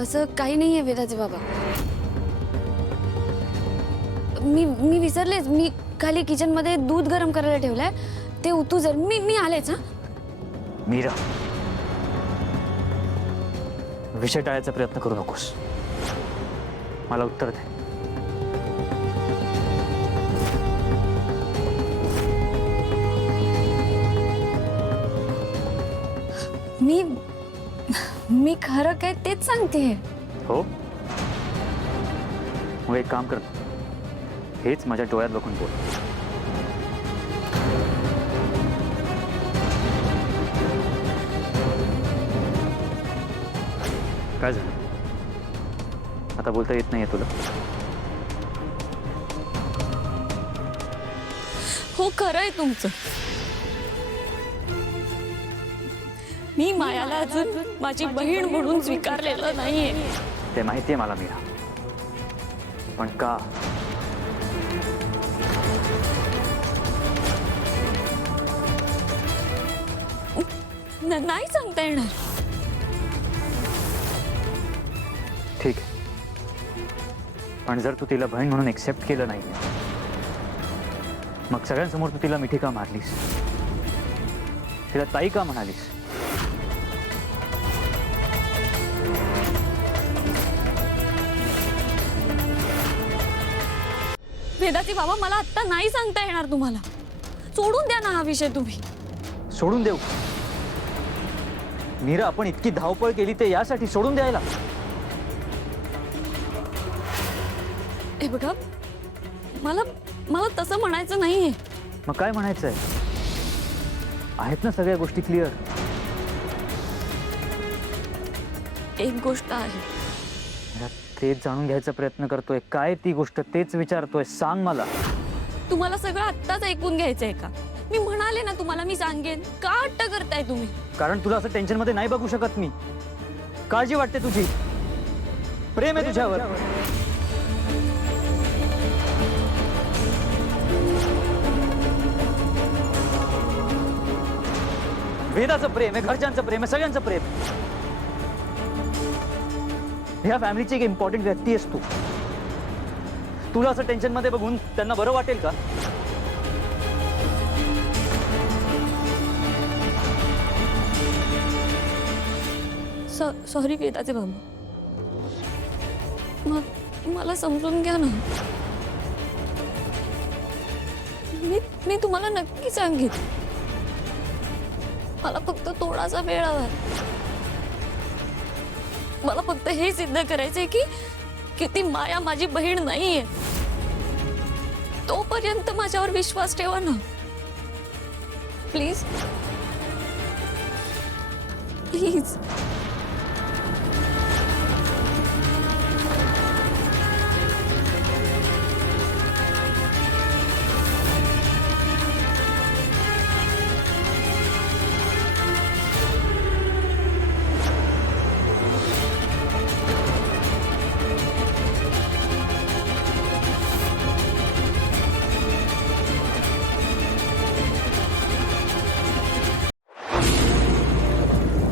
असं काही नाहीये वेदाचे बाबा. मी विसरलेच. मी खाली किचन मध्ये दूध गरम करायला ठेवलंय, ते उतू जर. मी आलेच. हा मीरा, विषय टाळायचा प्रयत्न करू नकोस. मला उत्तर दे. मी खरं काय तेच सांगते. हो, मग एक काम कर, हेच माझ्या डोळ्यात बघून बोल. काय झालं? आता बोलता येत नाहीये तुला? हो, खरं आहे तुमचं. मी मायाला अजून माझी बहीण म्हणून स्वीकारलेलं नाहीये. ते माहितीये मला मीरा, पण का? नाही सांगता येणार. ठीक आहे, पण जर तू तिला बहीण म्हणून एक्सेप्ट केलं नाही, मग सगळ्यांसमोर तू तिला मिठी का मारलीस? तिला ताई का म्हणालीस? वेदाचे बाबा, मला आत्ता नाही सांगता येणार तुम्हाला. सोडून द्या ना हा विषय तुम्ही. सोडून देऊ? मीरा, आपण इतकी धावपळ केली ते यासाठी सोडून द्यायला? हे बघा, मला तसं म्हणायचं नाहीये. मग काय म्हणायचंय? आहेत ना सगळ्या गोष्टी क्लिअर? एक गोष्ट आहे. तेच जाणून घ्यायचा प्रयत्न करतोय. काय ती गोष्ट? तेच विचारतोय. सांग मला. तुम्हाला सगळं आत्ताच ऐकून घ्यायचंय का? मी म्हणाले ना तुम्हाला, मी सांगेन. का हट्ट करताय तुम्ही? कारण तुला असं टेन्शन मध्ये नाही बघू शकत मी. काळजी वाटते तुझी, प्रेम आहे तुझ्यावर. वेदाचं प्रेम आहे, घरच्यांचं प्रेम आहे, सगळ्यांचं प्रेम. ह्या फॅमिलीची एक इम्पॉर्टंट व्यक्ती आहेस तू. तुला असं टेन्शन मध्ये बघून त्यांना बरं वाटेल का? सॉरी वेदाचे बाबा, मला समजून घ्या ना. मी तुम्हाला नक्की सांगेन. मला फक्त थोडासा वेळ हवा. मला फक्त हे सिद्ध करायचंय की ती माया माझी बहीण नाहीये. तोपर्यंत माझ्यावर विश्वास ठेवा ना, प्लीज प्लीज.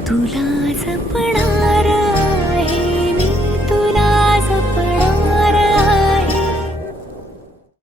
तुला जपणा